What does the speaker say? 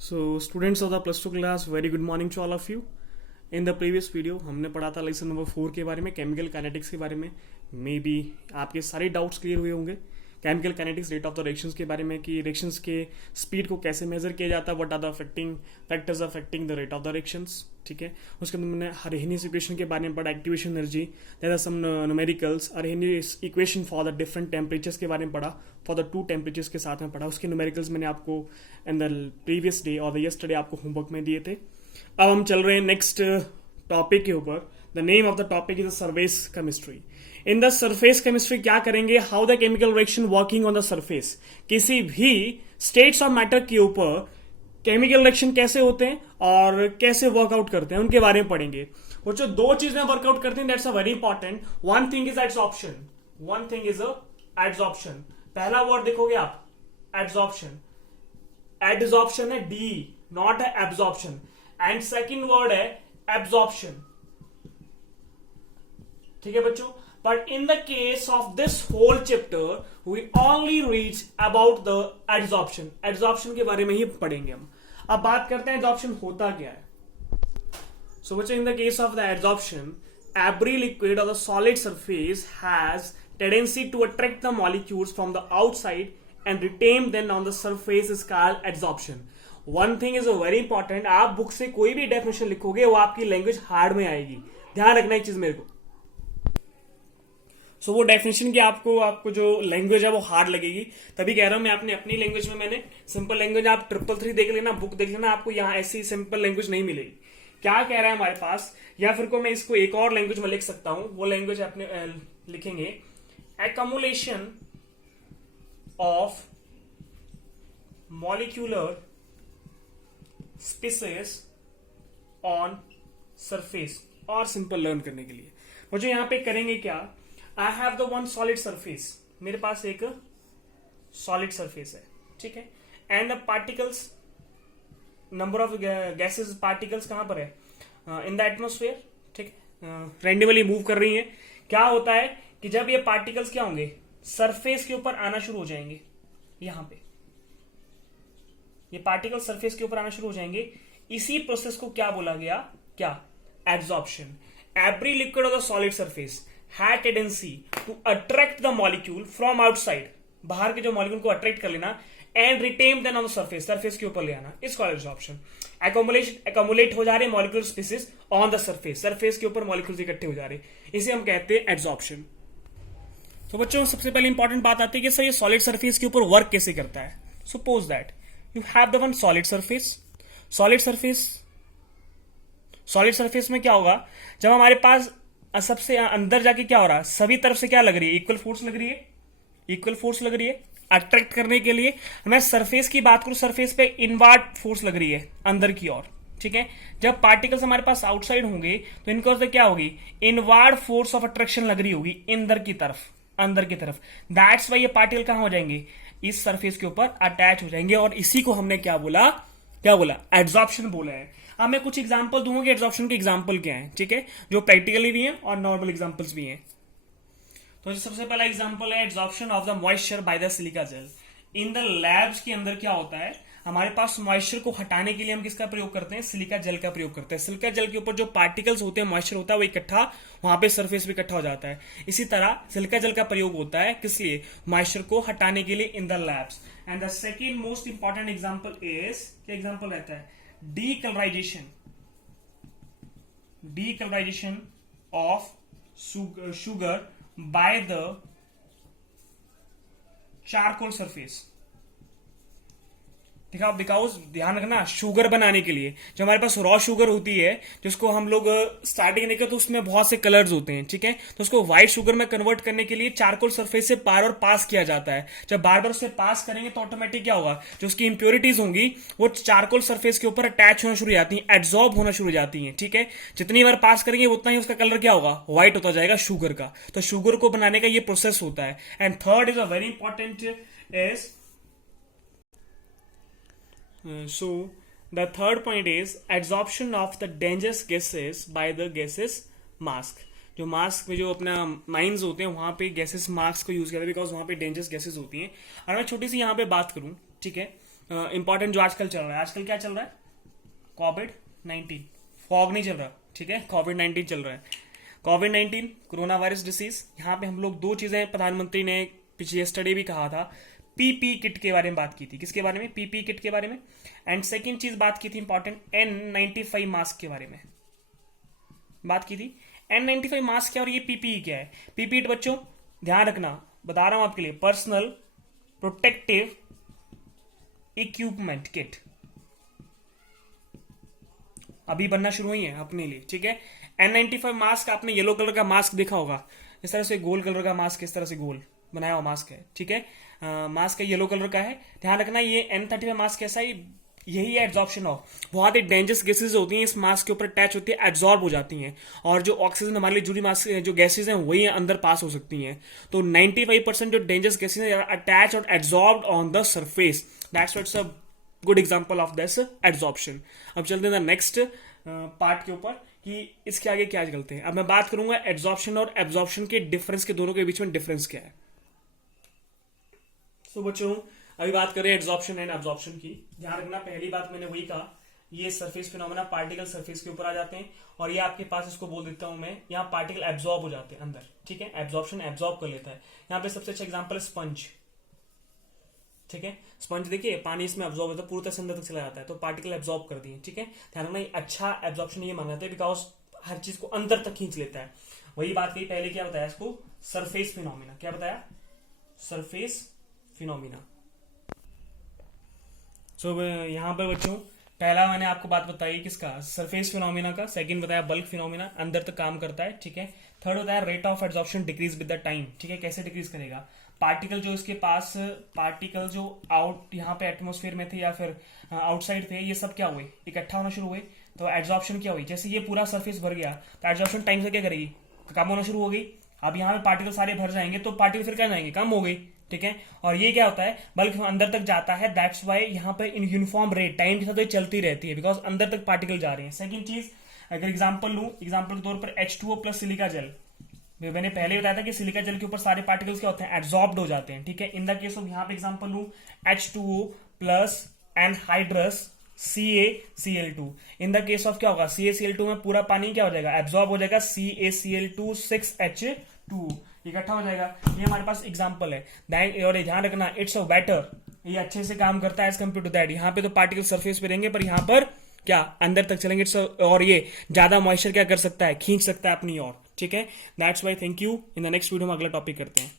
So, students of the plus two class, very good morning to all of you. In the previous video हमने पढ़ा था lesson number 4 के बारे में, chemical kinetics के बारे में. मे बी आपके सारे डाउट्स क्लियर हुए होंगे. Chemical kinetics, rate of the reactions के बारे में कि रिएक्शंस के स्पीड को कैसे मेजर किया जाता है, what are the affecting factors affecting the rate of the reactions. ठीक है, उसके अंदर मैंने अरहेनियस इक्वेशन के बारे में पढ़ा, activation energy, there are some numericals, Arrhenius equation for the different temperatures के बारे में पढ़ा, फॉर द टू टेम्परेचर्स के साथ में पढ़ा. उसके न्यूमेरिकल्स मैंने आपको इन द प्रीवियस डे और यस्टरडे आपको होमवर्क में दिए थे. अब हम चल रहे हैं नेक्स्ट टॉपिक के ऊपर. The name of the topic is the surface chemistry. In the surface chemistry क्या करेंगे, how the chemical reaction working on the surface. किसी भी स्टेट्स ऑफ मैटर के ऊपर केमिकल रिएक्शन कैसे होते हैं और कैसे वर्कआउट करते हैं उनके बारे में पढ़ेंगे. वो जो दो चीजें वर्कआउट करते हैं, that's a very important. One thing is adsorption, one thing is adsorption. पहला वर्ड देखोगे आप, एड्सॉर्प्शन. एड्सॉर्प्शन है डी, नॉट है एब्सॉर्प्शन. एंड सेकेंड वर्ड है एब्सॉर्प्शन. ठीक है बच्चों. But in the case of this whole chapter, we only reach about the adsorption. Adsorption के बारे में ही पढ़ेंगे हम. अब बात करते हैं adsorption होता क्या है. So बच्चों, in the case of the adsorption, every liquid or the solid surface has tendency to attract the molecules from the outside and retain them on the surface is called adsorption. One thing is very important. आप book से कोई भी definition लिखोगे वो आपकी language hard में आएगी. ध्यान रखना एक चीज मेरे को. सो वो डेफिनेशन की आपको जो लैंग्वेज है वो हार्ड लगेगी. तभी कह रहा हूं मैं अपनी लैंग्वेज में, मैंने सिंपल लैंग्वेज, आप 333 देख लेना, बुक देख लेना, आपको यहाँ ऐसी सिंपल लैंग्वेज नहीं मिलेगी. क्या कह रहा है हमारे पास, या फिर को मैं इसको एक और लैंग्वेज में लिख सकता हूं. वो लैंग्वेज अपने लिखेंगे accumulation of molecular species on surface. और सिंपल लर्न करने के लिए मुझे यहाँ पे करेंगे क्या, I have the one solid surface. मेरे पास एक सॉलिड सरफेस है, ठीक है. And the particles, number of gases particles कहां पर है, इन द एटमोस्फेयर. ठीक है, रेंडमली मूव कर रही हैं. क्या होता है कि जब ये पार्टिकल्स क्या होंगे, सरफेस के ऊपर आना शुरू हो जाएंगे. यहां पे ये पार्टिकल सरफेस के ऊपर आना शुरू हो जाएंगे. इसी प्रोसेस को क्या बोला गया, क्या, adsorption. Every liquid of the solid surface had tendency to attract the molecule from outside, बाहर के जो मॉलिक्यूल को अट्रैक्ट कर लेना, and retain them on the surface, surface के ऊपर ले आना. इस कॉल एड्सॉर्प्शन. एक्युमुलेट हो जा रहे molecule species on the surface, surface के ऊपर मॉलिक्यूल्स इकट्ठे हो जा रहे, इसे हम कहते हैं एड्सॉर्प्शन. तो बच्चों, सबसे पहले इंपॉर्टेंट बात आती है कि सर ये सॉलिड सरफेस के ऊपर वर्क कैसे करता है. Suppose that you have the one solid surface. Solid surface में क्या होगा, जब हमारे पास सबसे अंदर जाके क्या हो रहा है, सभी तरफ से क्या लग रही है, इक्वल फोर्स लग रही है अट्रैक्ट करने के लिए. मैं सरफेस की बात करूं, सरफेस पे इनवर्ड फोर्स लग रही है अंदर की ओर. ठीक है, जब पार्टिकल्स हमारे पास आउटसाइड होंगे तो इनका मतलब क्या होगी, इनवर्ड फोर्स ऑफ अट्रैक्शन लग रही होगी अंदर की तरफ. दैट्स वाई ये पार्टिकल कहां हो जाएंगे, इस सरफेस के ऊपर अटैच हो जाएंगे. और इसी को हमने क्या बोला, एड्सॉर्प्शन बोला है. अब मैं कुछ एग्जांपल दूंगा कि एड्सॉर्प्शन के एग्जांपल क्या हैं. ठीक है, जो प्रैक्टिकली भी हैं और नॉर्मल एग्जांपल्स भी हैं. तो सबसे पहला एग्जांपल है adsorption of the moisture by the silica gel. In the labs के अंदर क्या होता है, हमारे पास मॉइस्चर को हटाने के लिए हम किसका प्रयोग करते हैं, सिलिका जेल का प्रयोग करते हैं. सिलिका जेल के ऊपर जो पार्टिकल्स होते हैं, मॉइस्चर होता है, वो इकट्ठा वहां पे सरफेस पे इकट्ठा हो जाता है. इसी तरह सिलिका जेल का प्रयोग होता है किस लिए, मॉइस्चर को हटाने के लिए in the labs. And the second most important example is, क्या एग्जाम्पल रहता है, decolorization of sugar by the charcoal surface. देखा, बिकॉज ध्यान रखना, शुगर बनाने के लिए जो हमारे पास रॉ शुगर होती है, जिसको हम लोग स्टार्टिंग नहीं करते, तो उसमें बहुत से कलर्स होते हैं. ठीक है, तो उसको व्हाइट शुगर में कन्वर्ट करने के लिए चारकोल सरफेस से बार बार पास किया जाता है. जब बार बार उससे पास करेंगे तो ऑटोमेटिक क्या होगा, जो उसकी इंप्योरिटीज होंगी वो चारकोल सरफेस के ऊपर अटैच होना शुरू हो जाती है, एब्जॉर्ब होना शुरू हो जाती है. ठीक है, जितनी बार पास करेंगे उतना ही उसका कलर क्या होगा, व्हाइट होता जाएगा शुगर का. तो शुगर को बनाने का ये प्रोसेस होता है. And third is a very important is, so the third point is adsorption of the dangerous gases by the gases mask. जो मास्क में जो अपना माइंस होते हैं वहां पे गैसेस मास्क को यूज करते हैं, बिकॉज वहां पे डेंजरस गैसेस होती हैं. और मैं छोटी सी यहाँ पे बात करूं, ठीक है, इंपॉर्टेंट जो आजकल चल रहा है, आजकल क्या चल रहा है? कोविड-19, फॉग नहीं चल रहा, ठीक है, कोविड-19 चल रहा है। कोविड-19 कोरोना वायरस डिसीज, यहाँ पे हम लोग दो चीजें, प्रधानमंत्री ने पिछले स्टडी भी कहा था, पीपी किट के बारे में बात की थी। किसके बारे में? पीपी किट के बारे में। एंड सेकेंड चीज बात की थी इंपॉर्टेंट, N95 मास्क के बारे में बात की थी। N95 मास्क क्या और ये पीपी क्या है? पीपी बच्चों ध्यान रखना, बता रहा हूं आपके लिए, पर्सनल प्रोटेक्टिव इक्विपमेंट किट अभी बनना शुरू हुई है अपने लिए, ठीक है। N95 मास्क, आपने येलो कलर का मास्क देखा होगा, इस तरह से गोल कलर का मास्क, इस तरह से गोल बनाया हुआ मास्क है, ठीक है। मास्क येलो कलर का है, ध्यान रखना। ये N35 मास्क कैसा है? यही है एब्जॉर्प्शन ऑफ, बहुत ही डेंजरस गैसेज होती हैं इस मास्क के ऊपर अटैच होती है, एब्जॉर्ब हो जाती हैं, और जो ऑक्सीजन हमारे लिए जुड़ी मास्क जो गैसेज हैं वही अंदर पास हो सकती हैं। तो 95% जो डेंजरस गैसेज हैं अटैच और absorbed on the surface, that's what's a good example of this absorption. अब चलते हैं नेक्स्ट पार्ट के ऊपर कि इसके आगे क्या चलते हैं। अब मैं बात करूंगा एब्जॉर्प्शन और एब्जॉर्प्शन के डिफरेंस के, दोनों के बीच में डिफरेंस क्या है। तो बच्चों अभी बात करें एब्जॉर्प्शन एंड एब्जॉर्प्शन की। ध्यान रखना, पहली बात मैंने वही कहा, ये सरफेस फिनोमेना पार्टिकल सरफेस के ऊपर आ जाते हैं, और ये आपके पास, इसको बोल देता हूं मैं, यहाँ पार्टिकल एब्जॉर्ब हो जाते हैं अंदर, ठीक है। एब्जॉर्प्शन एब्जॉर्ब कर लेता है। यहाँ पे सबसे अच्छा एग्जांपल है स्पंज, ठीक है। स्पंज देखिए, पानी इसमें एब्जॉर्ब होता है, पूरी तरह से अंदर तक चला जाता है, तो पार्टिकल एब्जॉर्ब कर दिए, ठीक है। ध्यान रखना, अच्छा एब्जॉर्प्शन ये माना जाता है बिकॉज हर चीज को अंदर तक खींच लेता है। वही बात कही पहले, क्या बताया इसको? Surface phenomena. क्या बताया? Surface phenomena. सो यहाँ पर बच्चों पहला मैंने आपको बात बताई किसका? सरफेस फिनोमिना का। सेकंड बताया बल्क फिनोमिना, अंदर तक काम करता है, ठीक है। थर्ड होता है rate of absorption decrease with the time, ठीक है। कैसे डिक्रीज करेगा? पार्टिकल जो इसके पास, पार्टिकल जो आउट यहाँ पे एटमोस्फेयर में थे या फिर आउटसाइड थे, ये सब क्या हुए? इकट्ठा होना शुरू हुए, तो एब्जॉर्प्शन क्या हुई? जैसे ये पूरा सरफेस भर गया तो एब्जॉर्प्शन टाइम से क्या करेगी? कम होना शुरू हो गई। अब यहाँ पे पार्टिकल सारे भर जाएंगे तो पार्टिकल फिर क्या जाएंगे? कम हो गई, ठीक है। और ये क्या होता है? बल्कि अंदर तक जाता है, दैट्स वाई यहाँ पे इन यूनिफॉर्म रेट टाइम के साथ ये चलती रहती है, बिकॉज अंदर तक पार्टिकल जा रहे हैं। सेकंड चीज, अगर एग्जांपल लूं, एग्जांपल के तौर पर H2O प्लस सिलिका जल, मैंने पहले बताया था कि सिलिका जल के ऊपर सारे पार्टिकल्स क्या होते हैं? एब्जॉर्ब्ड हो जाते हैं, ठीक है। इन द केस ऑफ, यहाँ पे एग्जांपल लूं, H2O plus anhydrous CaCl2। In the case of क्या होगा? CaCl2 में पूरा पानी क्या हो जाएगा? एब्जॉर्ब हो जाएगा, CaCl2 6H2 इकट्ठा हो जाएगा। ये हमारे पास एग्जांपल है। और ध्यान रखना, इट्स अ बेटर, ये अच्छे से काम करता है एज कम्पेयर टू दैट। यहाँ पे तो पार्टिकल सरफेस पे रहेंगे, पर यहाँ पर क्या अंदर तक चलेंगे। और ये ज्यादा मॉइस्चर क्या कर सकता है? खींच सकता है अपनी ओर, ठीक है। That's why thank you. In the next video में अगला टॉपिक करते हैं।